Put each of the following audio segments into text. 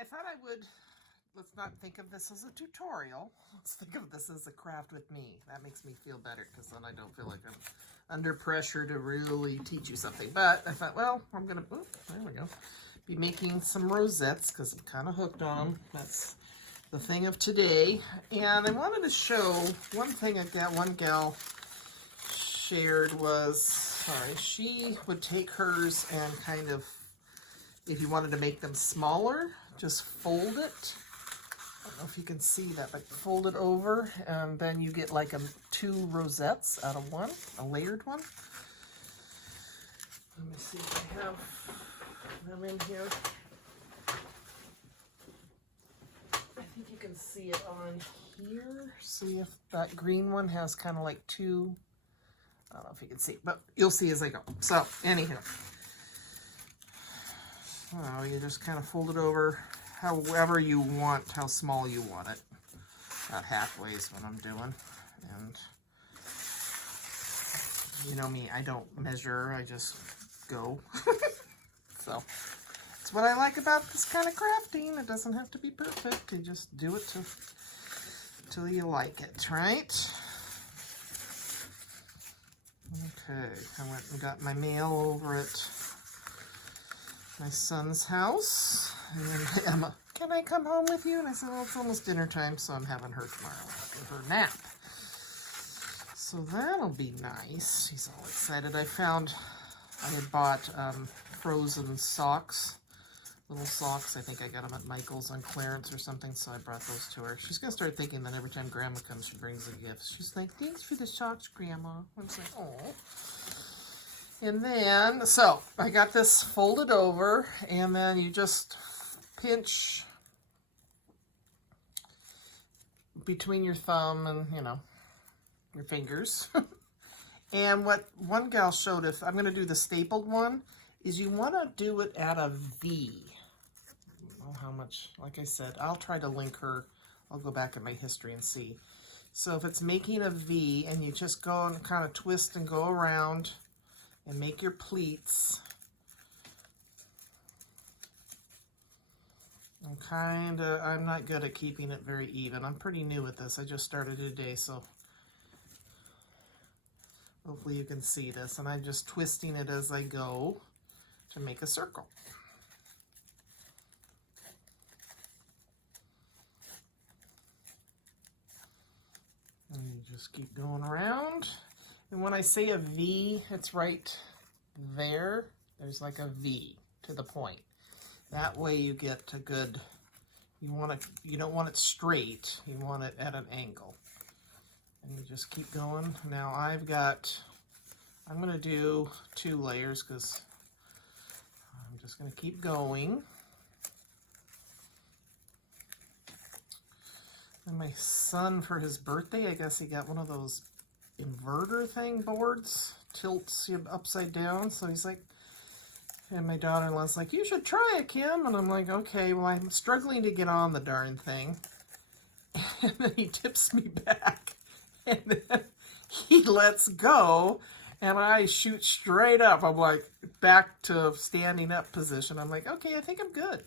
I thought I would, let's not think of this as a tutorial. Let's think of this as a craft with me. That makes me feel better because then I don't feel like I'm under pressure to really teach you something. But I thought, well, I'm going to, oh, there we go, be making some rosettes because I'm kind of hooked on them. That's the thing of today. And I wanted to show one thing one gal shared was, sorry, she would take hers and kind of, if you wanted to make them smaller, just fold it. I don't know if you can see that, but fold it over, and then you get like two rosettes out of one, a layered one. Let me see if I have them in here. I think you can see it on here. See if that green one has kind of like two, I don't know if you can see, but you'll see as I go. So, anyhow. So you just kind of fold it over however you want, how small you want it. About halfway is what I'm doing. And you know me, I don't measure, I just go. So that's what I like about this kind of crafting. It doesn't have to be perfect. You just do it till you like it, right? Okay, I went and got my mail over at my son's house, and then Emma, can I come home with you? And I said, well, it's almost dinner time, so I'm having her tomorrow. I'll give her a nap. So that'll be nice. She's all excited. I had bought frozen socks, little socks. I think I got them at Michael's on clearance or something, so I brought those to her. She's going to start thinking that every time Grandma comes, she brings a gift. She's like, thanks for the socks, Grandma. I'm like, oh. And then, so I got this folded over, and then you just pinch between your thumb and, you know, your fingers. And what one gal showed, if I'm going to do the stapled one, is you want to do it at a V. I don't know how much, like I said, I'll try to link her. I'll go back in my history and see. So if it's making a V, and you just go and kind of twist and go around and make your pleats. I'm not good at keeping it very even. I'm pretty new at this. I just started today, so hopefully you can see this. And I'm just twisting it as I go to make a circle. And you just keep going around. And when I say a V, it's right there. There's like a V to the point. That way you get a good, you don't want it straight, you want it at an angle. And you just keep going. Now I'm going to do 2 layers because I'm just going to keep going. And my son, for his birthday, I guess he got one of those inverter thing boards, tilts you upside down. So he's like, and my daughter-in-law's like, you should try it, Kim. And I'm like, okay, well, I'm struggling to get on the darn thing. And then he tips me back, and then he lets go, and I shoot straight up. I'm like, back to standing up position. I'm like, okay, I think I'm good.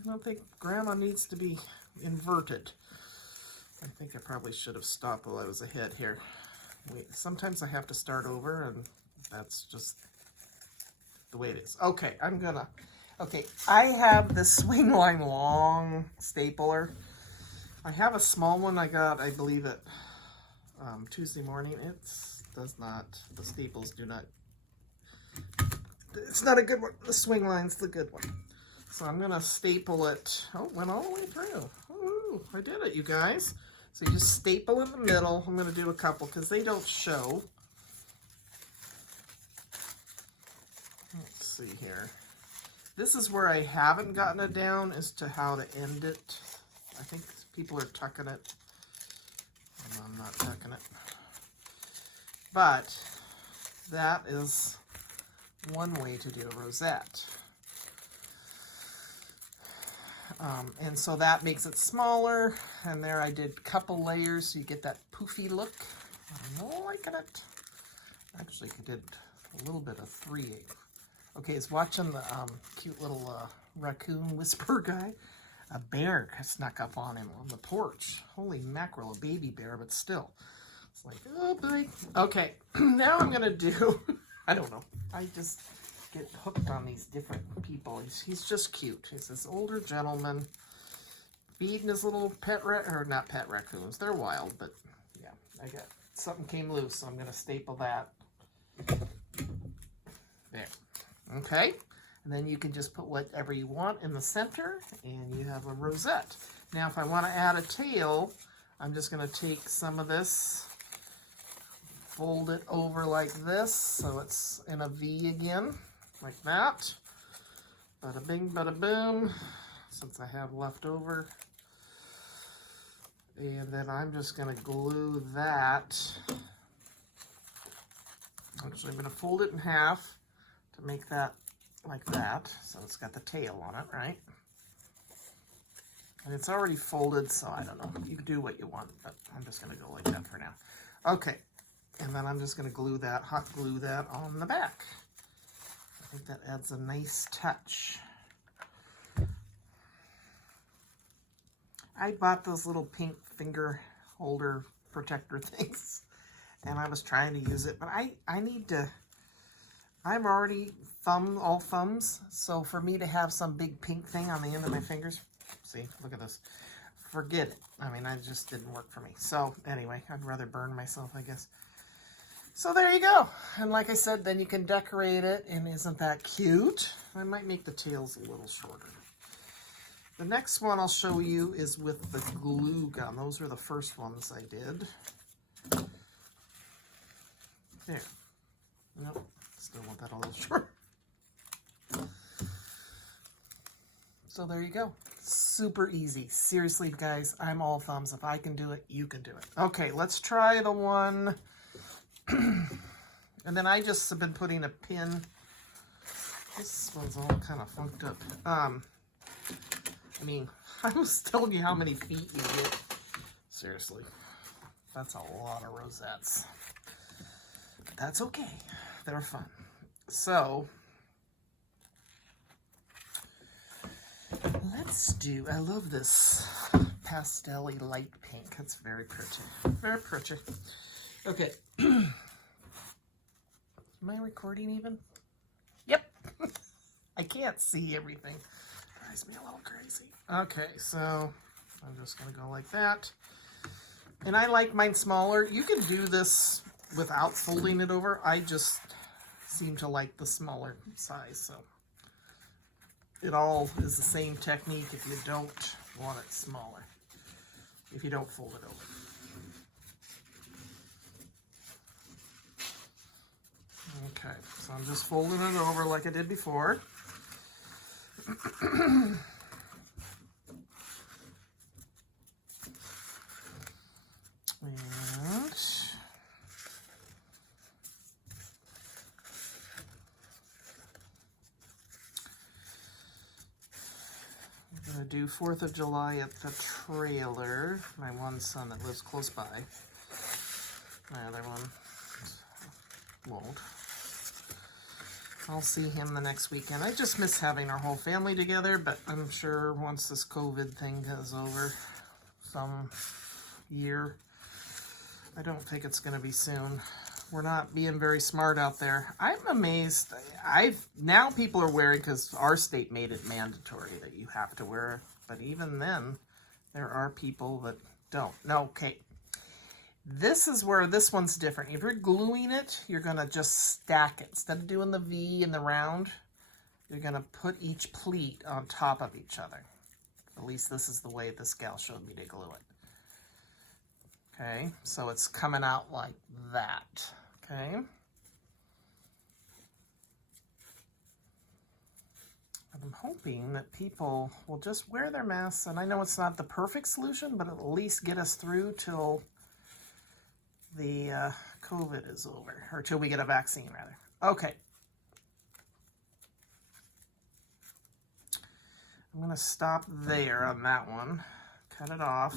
I don't think Grandma needs to be inverted. I think I probably should have stopped while I was ahead here. Wait, sometimes I have to start over, and that's just the way it is. Okay, I have this swing line long stapler. I have a small one I got, I believe, at Tuesday morning. The staples do not, it's not a good one. The swing line's the good one. So I'm going to staple it. Oh, it went all the way through. Ooh, I did it, you guys. So you just staple in the middle. I'm going to do a couple because they don't show. Let's see here. This is where I haven't gotten it down as to how to end it. I think people are tucking it. No, I'm not tucking it. But that is one way to do a rosette. And so that makes it smaller, and there I did a couple layers so you get that poofy look. I'm liking it. Actually, I did a little bit of 3/8. Okay, it's watching the cute little raccoon whisperer guy. A bear snuck up on him on the porch. Holy mackerel, a baby bear, but still. It's like, oh boy. Okay, now I'm gonna do, I don't know. I just get hooked on these different people. He's just cute. He's this older gentleman feeding his little or not pet raccoons. They're wild, but yeah, I got something came loose, so I'm gonna staple that. There. Okay. And then you can just put whatever you want in the center, and you have a rosette. Now, if I want to add a tail, I'm just going to take some of this, fold it over like this, so it's in a V again, like that. Bada bing, bada boom, since I have left over. And then I'm just going to glue that. Actually, I'm going to fold it in half to make that like that, so it's got the tail on it, right? And it's already folded, so I don't know. You can do what you want, but I'm just going to go like that for now. Okay, and then I'm just going to glue that, hot glue that on the back. I think that adds a nice touch. I bought those little pink finger holder protector things, and I was trying to use it, but I need to, I'm already all thumbs, so for me to have some big pink thing on the end of my fingers, see, look at this, forget it. I mean, it just didn't work for me. So anyway, I'd rather burn myself, I guess. So there you go. And like I said, then you can decorate it, and isn't that cute? I might make the tails a little shorter. The next one I'll show you is with the glue gun. Those are the first ones I did. There. Nope. Still want that a little short. So there you go. Super easy. Seriously, guys, I'm all thumbs. If I can do it, you can do it. Okay, let's try the one. And then I just have been putting a pin. This one's all kind of funked up. I mean, I was telling you how many feet you get. Seriously. That's a lot of rosettes. But that's okay. They're fun. So, let's do, I love this pastel-y light pink. It's very pretty. Very pretty. Okay. Am I recording even? Yep. I can't see everything. Drives me a little crazy. Okay, so I'm just going to go like that. And I like mine smaller. You can do this without folding it over. I just seem to like the smaller size, so it all is the same technique if you don't want it smaller, if you don't fold it over. Okay, so I'm just folding it over like I did before. And I'm going to do 4th of July at the trailer. My one son that lives close by. My other one won't. I'll see him the next weekend. I just miss having our whole family together, but I'm sure once this COVID thing is over, some year, I don't think it's going to be soon. We're not being very smart out there. I'm amazed. Now people are wearing, because our state made it mandatory that you have to wear, but even then, there are people that don't. No, okay. This is where this one's different. If you're gluing it, you're going to just stack it. Instead of doing the V and the round, you're going to put each pleat on top of each other. At least this is the way this gal showed me to glue it. Okay, so it's coming out like that. Okay. I'm hoping that people will just wear their masks, and I know it's not the perfect solution, but at least get us through till the COVID is over, or till we get a vaccine, rather. Okay. I'm going to stop there on that one. Cut it off.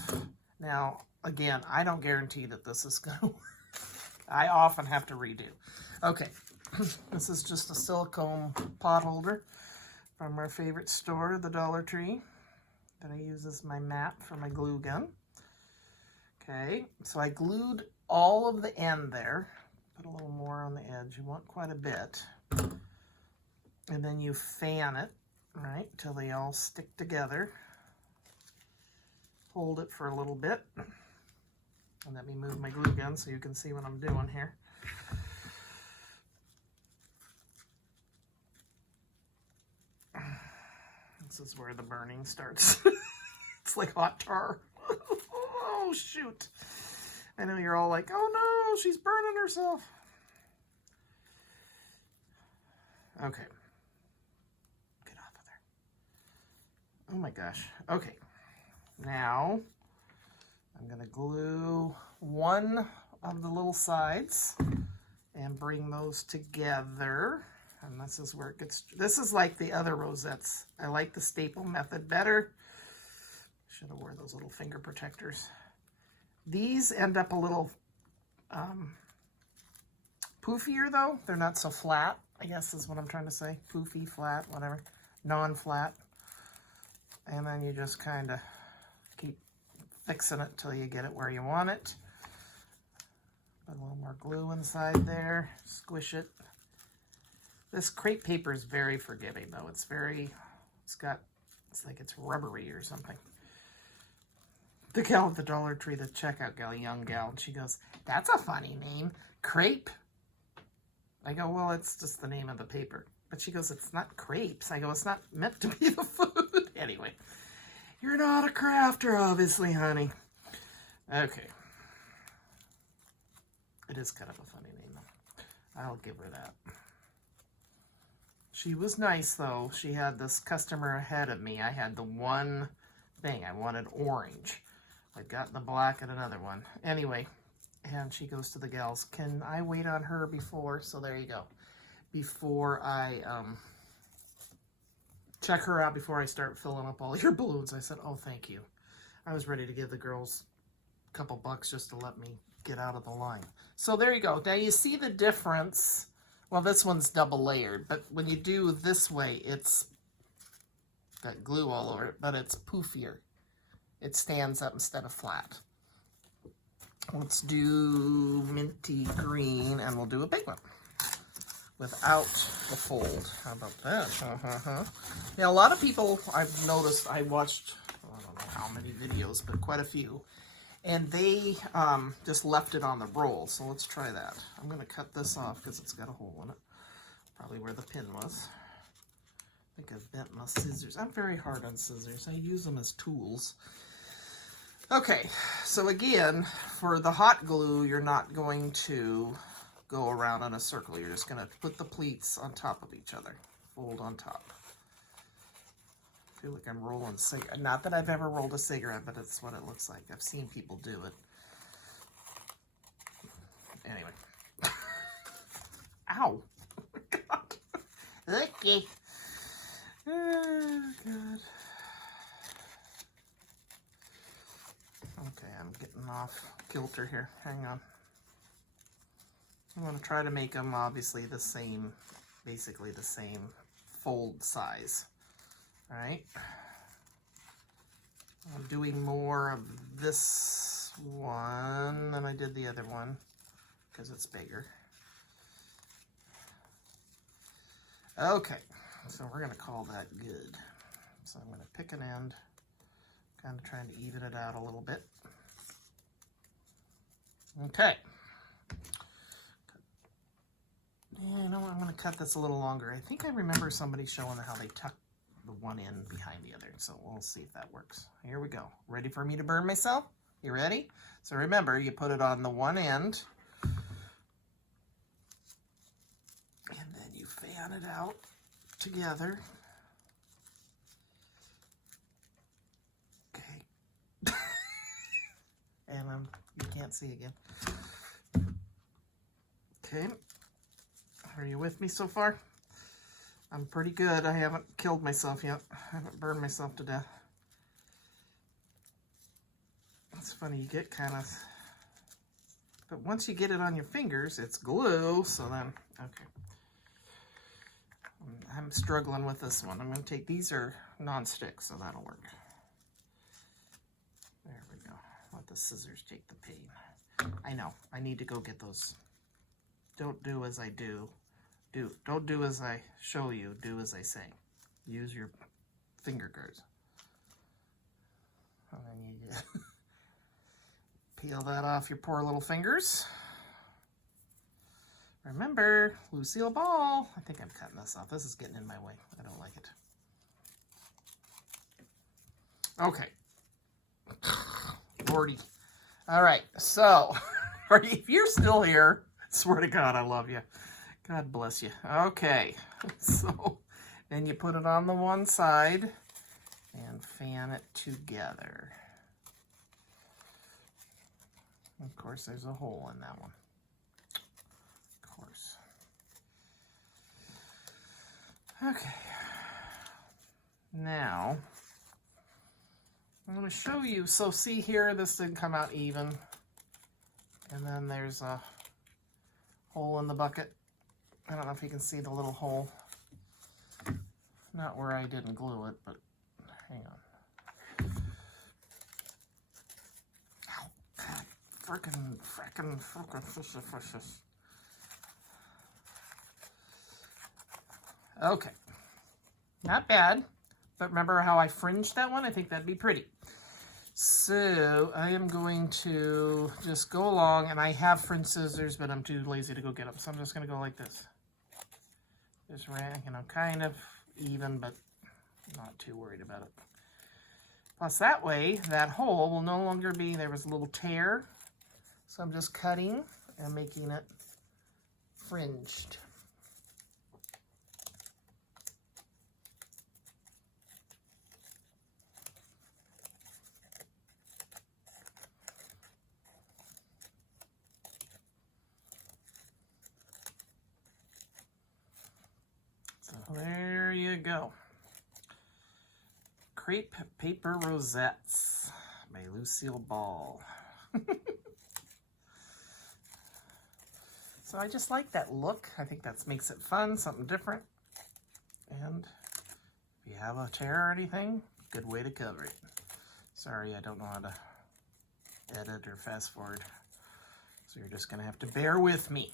Now, again, I don't guarantee that this is going to work. I often have to redo. Okay. This is just a silicone pot holder. from our favorite store, the Dollar Tree, that I use as my mat for my glue gun. Okay, so I glued all of the end there. Put a little more on the edge. You want quite a bit. And then you fan it, right, till they all stick together. Hold it for a little bit. And let me move my glue gun so you can see what I'm doing here. This is where the burning starts. It's like hot tar. Oh, shoot. I know you're all like, oh no, she's burning herself. Okay. Get off of there. Oh my gosh. Okay. Now, I'm going to glue one of the little sides and bring those together. And this is where it gets, this is like the other rosettes. I like the staple method better. Should have wore those little finger protectors. These end up a little poofier though. They're not so flat, I guess is what I'm trying to say. Poofy, flat, whatever. Non-flat. And then you just kind of keep fixing it till you get it where you want it. Put a little more glue inside there. Squish it. This crepe paper is very forgiving though. It's like it's rubbery or something. The gal at the Dollar Tree, the checkout gal, young gal, and she goes, that's a funny name, crepe. I go, well, it's just the name of the paper. But she goes, it's not crepes. I go, it's not meant to be the food. Anyway, you're not a crafter, obviously, honey. Okay. It is kind of a funny name, though. I'll give her that. She was nice, though. She had this customer ahead of me. I had the one thing. I wanted orange. I'd gotten the black and another one. Anyway, and she goes to the gals, can I wait on her before, so there you go, before I check her out before I start filling up all your balloons. I said, oh, thank you. I was ready to give the girls a couple bucks just to let me get out of the line. So there you go. Now you see the difference. Well, this one's double layered, but when you do this way, it's got glue all over it, but it's poofier. It stands up instead of flat. Let's do minty green, and we'll do a big one without the fold. How about that? Yeah, a lot of people, I've noticed, I watched, I don't know how many videos, but quite a few, and they just left it on the roll. So let's try that. I'm going to cut this off because it's got a hole in it, probably where the pin was. I think I've bent my scissors. I'm very hard on scissors. I use them as tools. Okay, so again, for the hot glue, you're not going to go around in a circle. You're just going to put the pleats on top of each other. Fold on top. I feel like I'm rolling cigarette. Not that I've ever rolled a cigarette, but it's what it looks like. I've seen people do it. Anyway. Ow. Oh my God. Okay. Oh, God. Okay, I'm getting off kilter here. Hang on. I'm going to try to make them obviously the same, basically the same fold size. All right. I'm doing more of this one than I did the other one because it's bigger. Okay, so we're going to call that good. So I'm going to pick an end, kind of trying to even it out a little bit. Okay. Yeah, you know what? I'm going to cut this a little longer. I think I remember somebody showing how they tuck the one end behind the other, so we'll see if that works. Here we go. Ready for me to burn myself? You ready? So remember, you put it on the one end, and then you fan it out together. Okay. And you can't see again. Okay. Are you with me so far? I'm pretty good. I haven't killed myself yet. I haven't burned myself to death. It's funny, you get kind of... But once you get it on your fingers, it's glue, so then... Okay. I'm struggling with this one. I'm going to take, these are non-stick, so that'll work. There we go. Let the scissors take the pain. I know, I need to go get those. Don't do as I do. Don't do as I show you, do as I say. Use your finger guards. And then you peel that off your poor little fingers. Remember, Lucille Ball. I think I'm cutting this off. This is getting in my way. I don't like it. Okay. Lordy. All right, so if you're still here, swear to God, I love you. God bless you. Okay, so then you put it on the one side and fan it together. Of course, there's a hole in that one. Of course. Okay. Now, I'm going to show you. So see here, this didn't come out even. And then there's a hole in the bucket. I don't know if you can see the little hole. Not where I didn't glue it, but hang on. Ow, God, frickin' fishes. Okay. Not bad. But remember how I fringed that one? I think that'd be pretty. So I am going to just go along, and I have fringe scissors, but I'm too lazy to go get them. So I'm just going to go like this. Just kind of even, but not too worried about it. Plus that way, that hole will no longer be, there was a little tear. So I'm just cutting and making it fringed. There you go. Crepe Paper Rosettes by Lucille Ball. So I just like that look. I think that makes it fun, something different. And if you have a tear or anything, good way to cover it. Sorry, I don't know how to edit or fast forward. So you're just going to have to bear with me.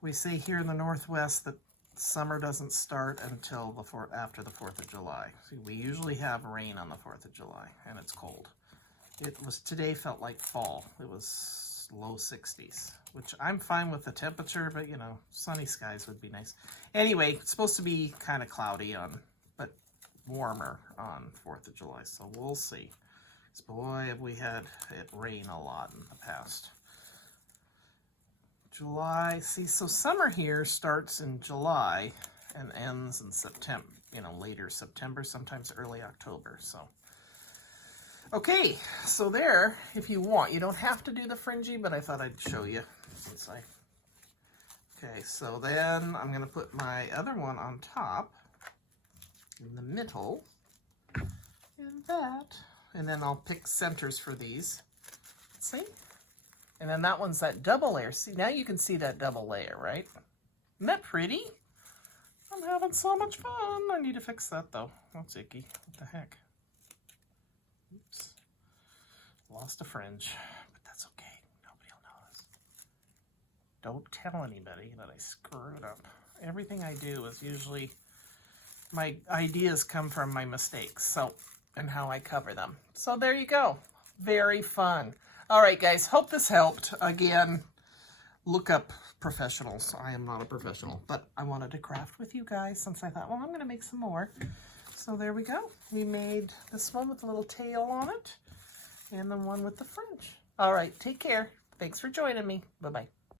We say here in the Northwest that summer doesn't start until after the 4th of July. See, we usually have rain on the 4th of July, and it's cold. Today felt like fall. It was low 60s, which I'm fine with the temperature, but you know, sunny skies would be nice. Anyway, it's supposed to be kind of cloudy but warmer on 4th of July, so we'll see. Boy, have we had it rain a lot in the past. July, see, so summer here starts in July and ends in September, later September, sometimes early October, so. Okay, so there, if you want, you don't have to do the fringy, but I thought I'd show you since okay, so then I'm gonna put my other one on top, in the middle, and then I'll pick centers for these, see? And then that one's that double layer. See, now you can see that double layer, right? Isn't that pretty? I'm having so much fun. I need to fix that, though. That's icky. What the heck? Oops. Lost a fringe. But that's okay. Nobody will notice. Don't tell anybody that I screwed up. Everything I do is usually... my ideas come from my mistakes, and how I cover them. So there you go. Very fun. All right, guys, hope this helped. Again, look up professionals. I am not a professional, but I wanted to craft with you guys since I thought, well, I'm going to make some more. So there we go. We made this one with a little tail on it and the one with the fringe. All right, take care. Thanks for joining me. Bye-bye.